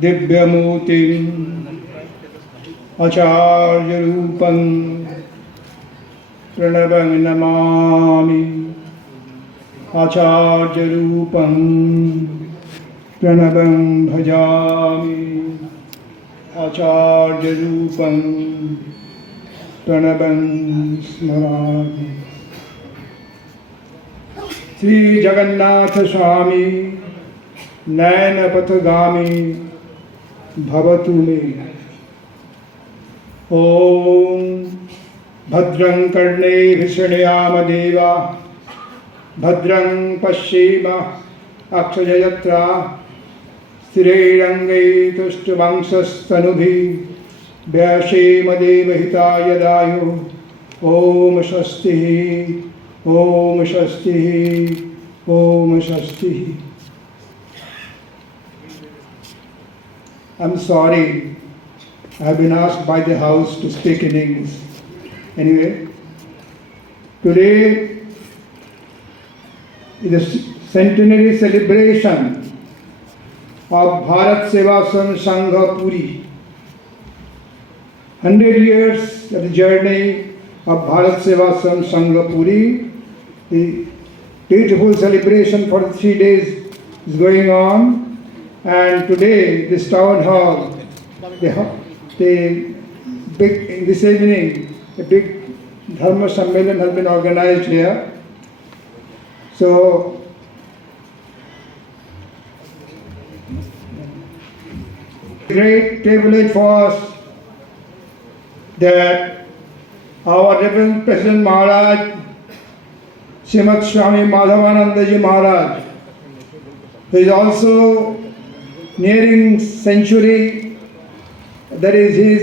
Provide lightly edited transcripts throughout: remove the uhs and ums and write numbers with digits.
दिव्यमूर्तिम् आचार्यरूपं प्रणवं नमामि आचार्यरूपं प्रणवं भजामि आचार्यरूपं प्रणवं स्मरामि। श्री जगन्नाथ स्वामी नयनपथगामी भवतु मे। ओम भद्रं कर्णेभिः शृणुयाम देवा भद्रं पश्येम अक्षयजत्रा स्थिरैरङ्गैः तुष्टुवंशस्तनुभिः व्यसेम देवहिताय दायो। ओम स्वस्तिः ओम स्वस्तिः ओम स्वस्तिः। I'm sorry, I have been asked by the house to speak in English. Anyway, today is the centenary celebration of Bharat SevashramSan Sangha Puri. 100 years of the journey of Bharat SevashramSan Sangha Puri. The beautiful celebration for 3 days is going on. And today, this town hall, this evening, a big Dharma Sammelan has been organized here. So, great privilege for us that our Reverend President Maharaj, Bisatmanadaji Maharaj, who is also nearing century, that is, he is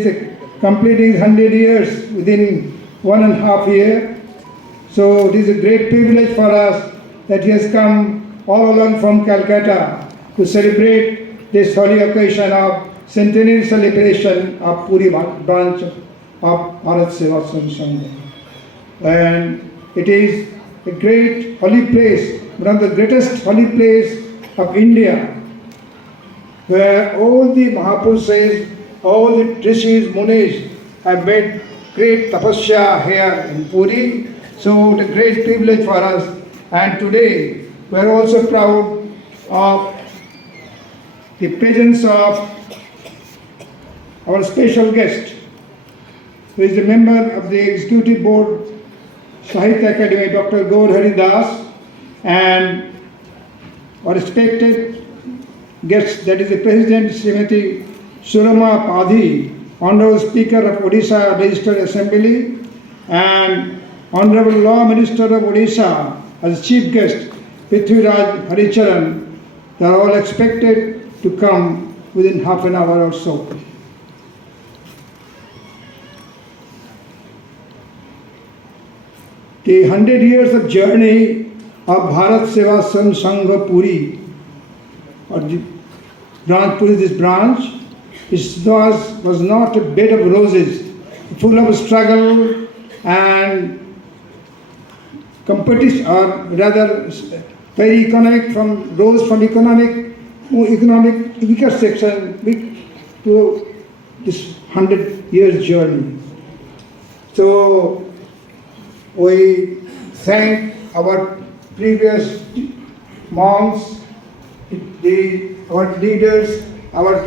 completing 100 years within 1.5 years. So it is a great privilege for us that he has come all along from Calcutta to celebrate this holy occasion of centenary celebration of Puri branch of Bharat SevashramSan Sangha. And it is a great holy place, one of the greatest holy place of India, where all the Mahapurushas, all the Rishis, Munis have made great tapasya here in Puri. So it's a great privilege for us. And today we are also proud of the presence of our special guest, who is a member of the Executive Board, Sahitya Academy, Dr. Gaur Haridas, and our respected guests, that is the President Srimati Surama Padhi, Honorable Speaker of Odisha Registered Assembly, and Honorable Law Minister of Odisha as Chief Guest, Prithviraj Haricharan. They are all expected to come within half an hour or so. The 100 years of journey of Bharat SevashramSan Sangha Puri, or the branch Puri, this branch, was not a bed of roses, full of struggle and competition, or rather very economic, rose from economic weaker section to this 100 years journey. So we thank our previous monks, our leaders, our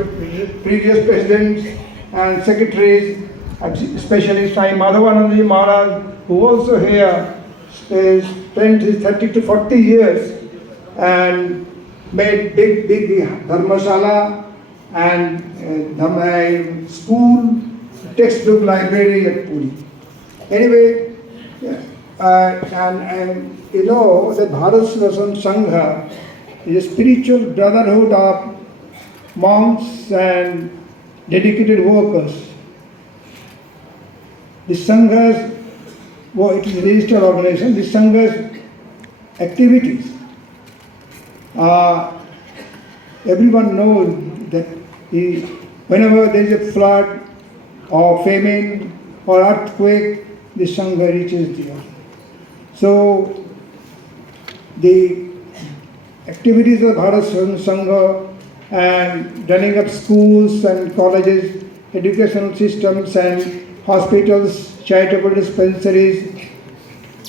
previous presidents and secretaries, especially Swami Madhavanandaji Maharaj, who also here spent his 30 to 40 years and made big dharmasala and school, textbook library at Puri. Anyway, and you know that Bharat SevashramSan Sangha is a spiritual brotherhood of monks and dedicated workers. The Sangha's, it is a registered organization, the Sangha's activities, everyone knows that whenever there is a flood or famine or earthquake, the Sangha reaches there. So the activities of Bharat SevashramSan Sangha and running up schools and colleges, educational systems and hospitals, charitable dispensaries,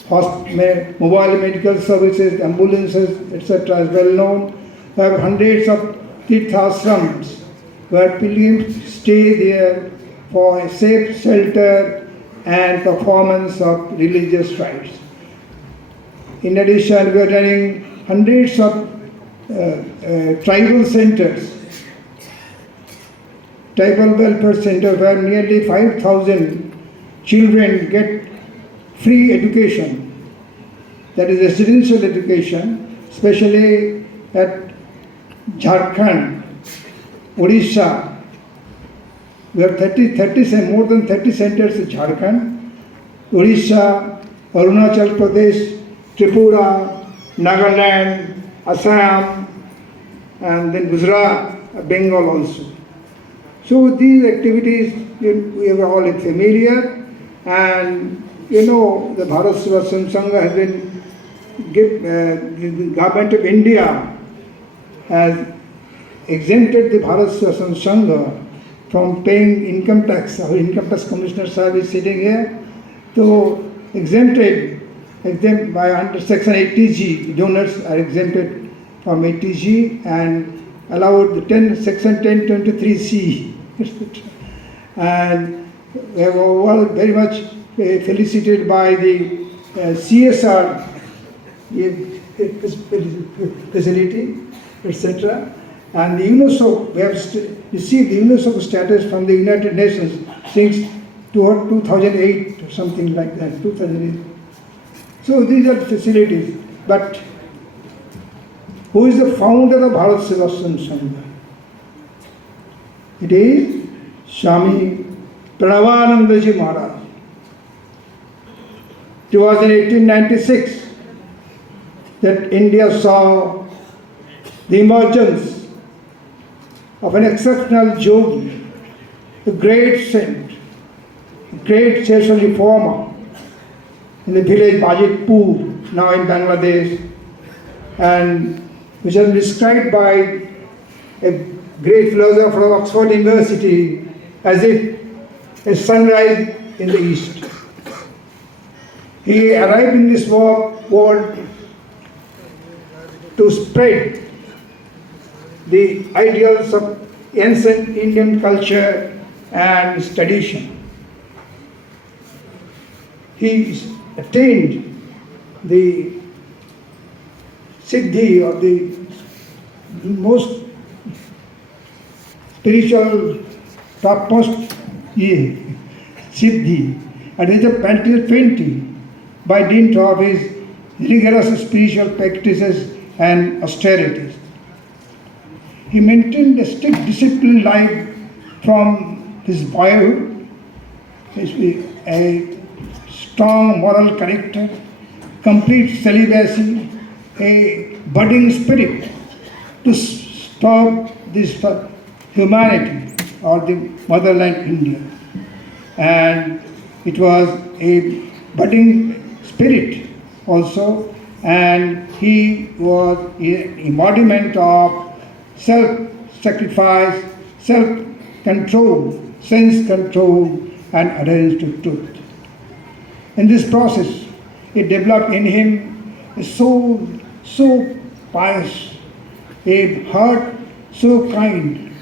mobile medical services, ambulances, etc. is well known. We have hundreds of tirthashrams where pilgrims stay there for a safe shelter and performance of religious rites. In addition, we are running hundreds of tribal centers, tribal welfare centers where nearly 5,000 children get free education, that is residential education, especially at Jharkhand, Odisha. We have more than 30 centers in Jharkhand, Odisha, Arunachal Pradesh, Tripura, Nagaland, Assam, and then Gujarat, Bengal also. So these activities we are all familiar, and you know the Bharat SevashramSan has been the government of India has exempted the Bharat SevashramSan from paying income tax. Our income tax commissioner sir is sitting here. So exempt by under section 80G, donors are exempted from 80G and allowed section 1023C, etc. And we are all very much felicitated by the CSR facility, etc. And the UNESCO, we have received the UNESCO status from the United Nations since 2008 or something like that, 2008. So these are facilities. But who is the founder of Bharat SevashramSan? It is Swami Pranavanandaji Maharaj. It was in 1896 that India saw the emergence of an exceptional yogi, a great saint, a great social reformer in the village Bajitpur, now in Bangladesh, and which was described by a great philosopher of Oxford University as if a sunrise in the east. He arrived in this world to spread the ideals of ancient Indian culture and tradition. He attained the siddhi, or the most spiritual topmost siddhi at the age of 20 by dint of his rigorous spiritual practices and austerities. He maintained a strict disciplined life from his boyhood, a strong moral character, complete celibacy, a budding spirit to stop this humanity or the motherland India. And it was a budding spirit also, and he was an embodiment of self-sacrifice, self-control, sense-control, and adherence to truth. In this process, it developed in him a soul so pious, a heart so kind,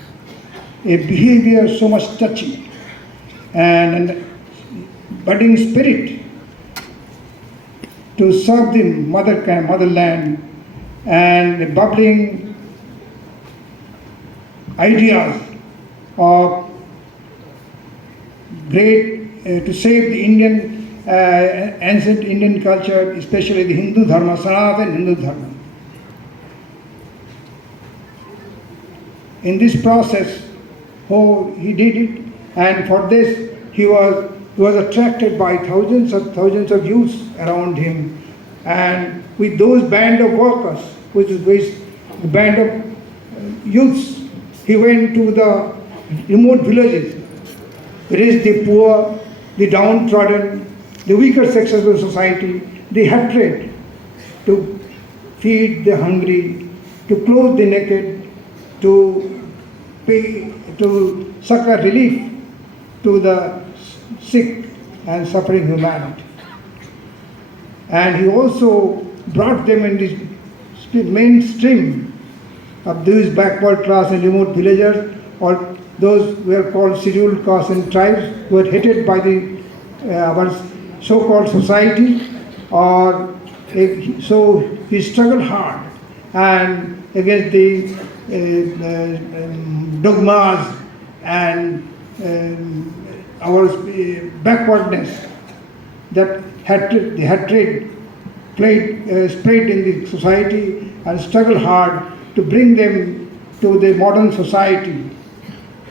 a behavior so much touching, and a budding spirit to serve the motherland, and the bubbling ideas of great to save the Indian ancient Indian culture, especially the Hindu Dharma, Sanatana Hindu Dharma. In this process, he did it, and for this he was attracted by thousands of youths around him, and with those band of workers, with the band of youths, he went to the remote villages, raised the poor, the downtrodden, the weaker sections of society, the hatred, to feed the hungry, to clothe the naked, to to succor relief to the sick and suffering humanity. And he also brought them in the mainstream of these backward class and remote villagers, or those who were called scheduled castes and tribes, who were hated by the our so-called society, or so he struggled hard and against the dogmas and our backwardness that hatred spread in the society, and struggled hard to bring them to the modern society,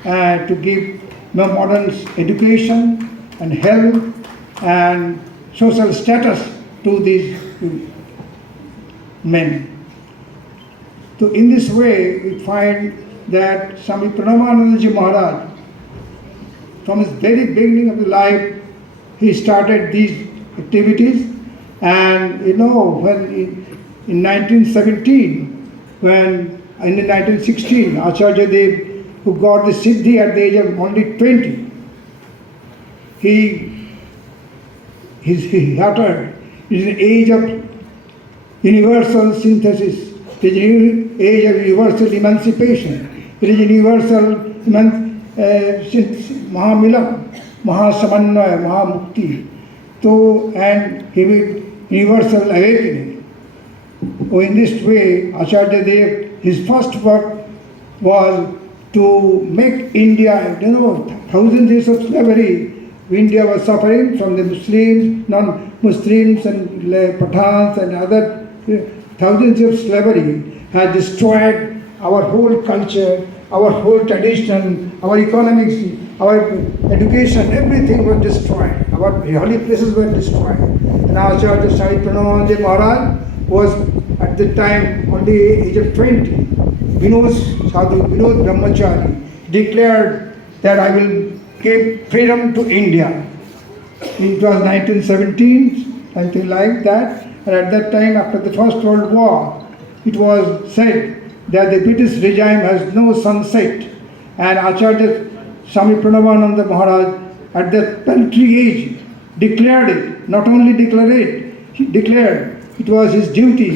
to give modern education and health and social status to these men. So in this way, we find that Swami Bisatmanadaji Maharaj, from his very beginning of his life, he started these activities. And when in 1917, when in 1916, Acharya Dev, who got the Siddhi at the age of only 20, he uttered, it is an age of universal synthesis, it is an age of universal emancipation, it is a universal Mahamilap, Mahasamannaya, Mahamukti. So, and he will universal awakening. So in this way, Acharya Dev, his first work was to make India, thousands years of slavery, India was suffering from the Muslims, non-Muslims and Pathans and other thousands years of slavery had destroyed our whole culture, our whole tradition, our economics, our education, everything was destroyed. Our holy places were destroyed. And Acharya Swami Bisatmanadaji Maharaj was at the time only age of 20. Vinod Brahmachari declared that I will give freedom to India. It was 1917, something like that. And at that time, after the First World War, it was said that the British regime has no sunset. And Acharya Swami Bisatmanadaji Maharaj, at that paltry age, declared it. Not only declared it, he declared it was his duty.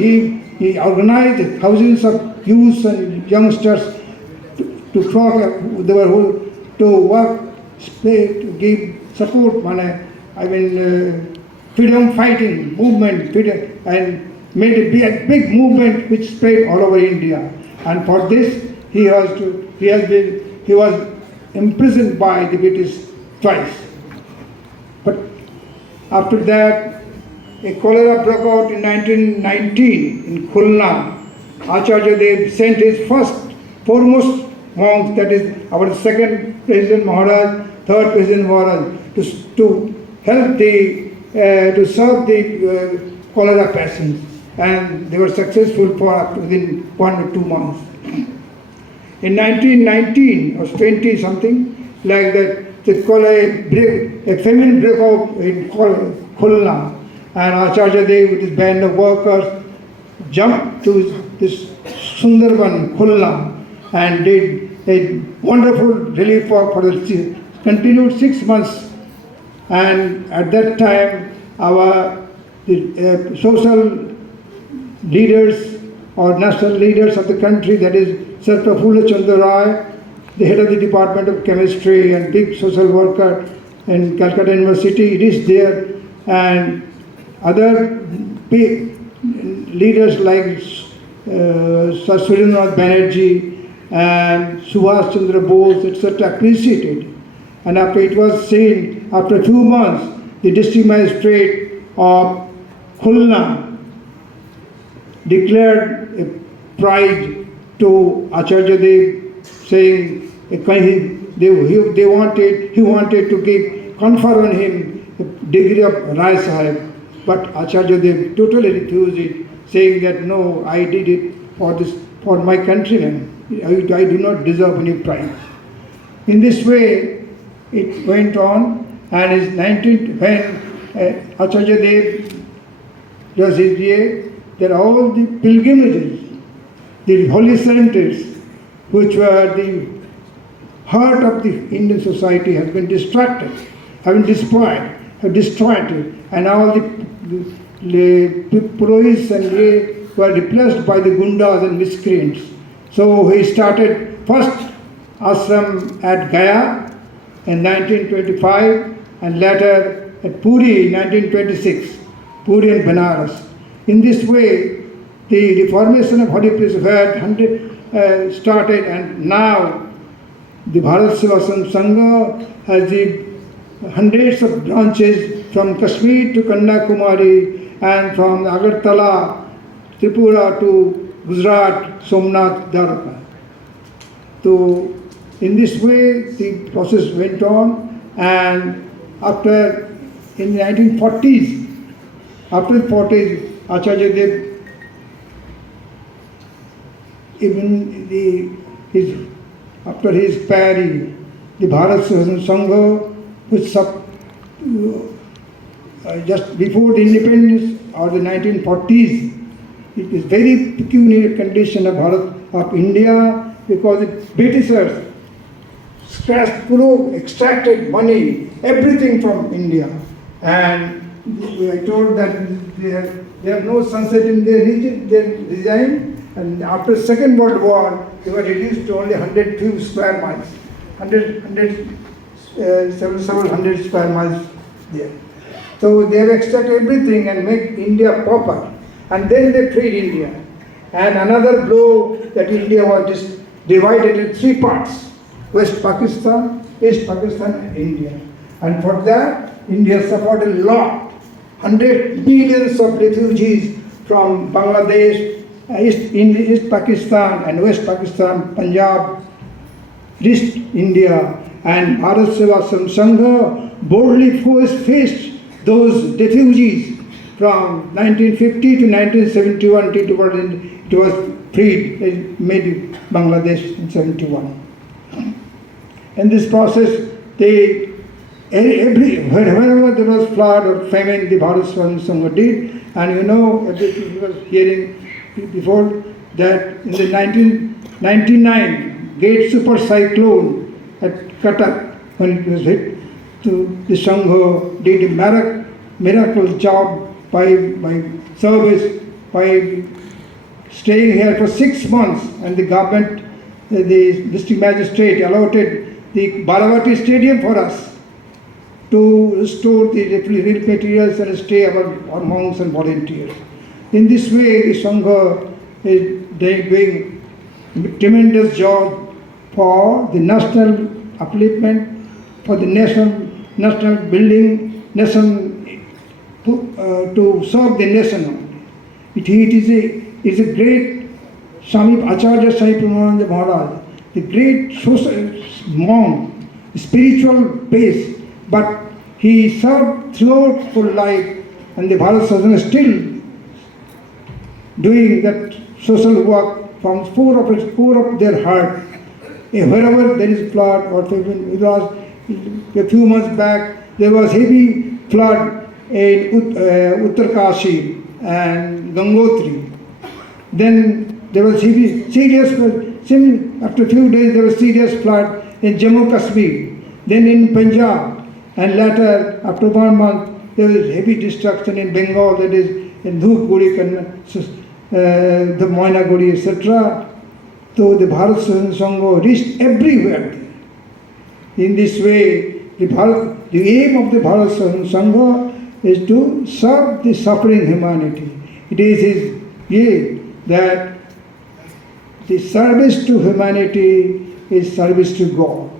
He organized thousands of youths and youngsters to work, to give support, freedom fighting movement, and made a big movement which spread all over India. And for this, he was imprisoned by the British twice. But after that, a cholera broke out in 1919 in Khulna. Acharya Dev sent his foremost monks, that is our second President Maharaj, third President Maharaj, to help to serve the cholera patients. And they were successful for within 1 or 2 months. In 1919 or 20 something like that, a famine broke out in Khulna, and Acharya Dev with his band of workers jumped to this Sundarban, Khulna, and did a wonderful relief work for the continued 6 months. And at that time, our social leaders or national leaders of the country, that is Sir Prafulla Chandra Rai, the head of the Department of Chemistry and big social worker in Calcutta University, reached there, and other big leaders like Sir Surendra Banerjee and Subhash Chandra Bose, etc., appreciated. And after it was seen, after a few months, the district magistrate of Khulna declared a prize to Acharya Dev, saying he wanted to confer on him the degree of Rai Sahib, but Acharya Dev totally refused it, saying that no, I did it for my countrymen. I do not deserve any prize. In this way, it went on, and when Acharya Dev was here, there are all the pilgrimages, the holy centers, which were the heart of the Indian society has been distracted, have been destroyed, and all the Purohits and they were replaced by the Gundas and miscreants. So he started first ashram at Gaya in 1925 and later at Puri in 1926, Puri and Banaras. In this way, the reformation of Holy Priesthood started, and now the Bharat SevashramSan Sangha has the hundreds of branches from Kashmir to Kanyakumari and from Agartala, Tripura to Gujarat, Somnath, Dwarka. So in this way the process went on, and after in the 1940s, after the 40s, Acharya Dev, after his pari, the Bharat SevashramSan Sangha, which just before the independence or the 1940s, it is very peculiar condition of Bharat, of India, because the Britishers extracted money, everything from India, and I told that they have no sunset in their region, they resigned, and after Second World War, they were reduced to only 102 square miles, several hundred square miles there. So they have extracted everything and make India pauper, and then they freed India. And another blow that India was just divided in three parts: West Pakistan, East Pakistan, and India. And for that, India suffered a lot. 100 millions of refugees from Bangladesh, East Pakistan and West Pakistan, Punjab, reached India, and Bharat SevashramSan Sangha boldly faced those refugees from 1950 to 1971 it was freed, it made Bangladesh in 71. In this process, wherever there was flood or famine, the Bharat SevashramSan Sangha did, and you know, everything was hearing before that in the 1999 great super cyclone at Cuttack, when it was hit, the Sangha did a miracle job by service, by staying here for 6 months, and the government, the district magistrate allotted the Baravati stadium for us to restore the relief materials and stay our monks and volunteers. In this way, the Sangha is doing tremendous job for the national upliftment, for the national building, to serve the nation. It is a great Swami Acharya Sahib Maharaj, the great social monk, spiritual base, but he served throughout full life, and the Bharat SevashramSan is still doing that social work from core of their heart. Wherever there is flood or famine, it was a few months back, there was heavy flood in Uttarkashi and Gangotri. Then there was after a few days there was serious flood in Jammu Kashmir, then in Punjab, and later after 1 month there was heavy destruction in Bengal, that is in Dhupguri, the Moinaguri, etc. So the Bharat SevashramSan Sangha reached everywhere. In this way, the aim of the Bharat SevashramSan Sangha is to serve the suffering humanity. It is his aim that the service to humanity is service to God.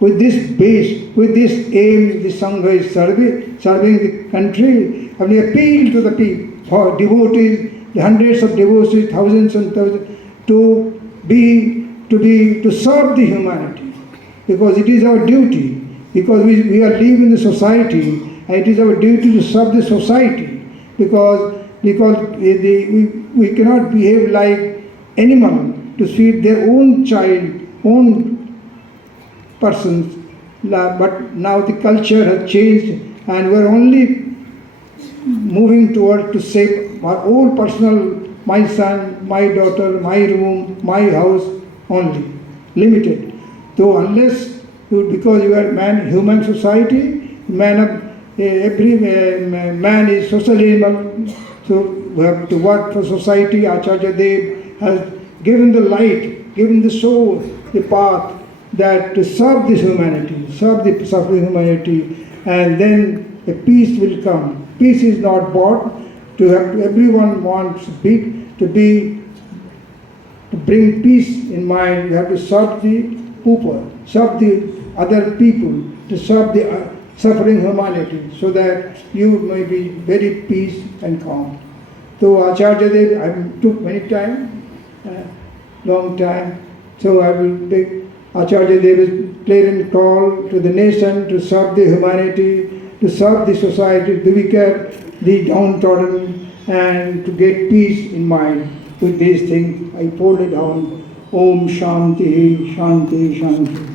With this base, with this aim, the Sangha is serving the country, and we appeal to the people, for devotees, the hundreds of devotees, thousands and thousands, to serve the humanity, because it is our duty, because we are living in the society, and it is our duty to serve the society, because we cannot behave like animal to feed their own child, own persons, but now the culture has changed, and we are only moving toward to save our own personal, my son, my daughter, my room, my house only, limited. So unless because you are man, human society, every man is social animal, so we have to work for society. Acharya Dev has given the light, given the soul, the path that to serve this humanity, serve the suffering humanity, and then the peace will come. Peace is not bought. Everyone wants to bring peace in mind. You have to serve the people, serve the other people, to serve the suffering humanity, so that you may be very peace and calm. So Acharya Dev, I took many time, long time. So I will take Acharya Dev's clarion call to the nation to serve the humanity, to serve the society, the wicked, the downtrodden, and to get peace in mind. With these things, I folded down. Om Shanti, Shanti, Shanti.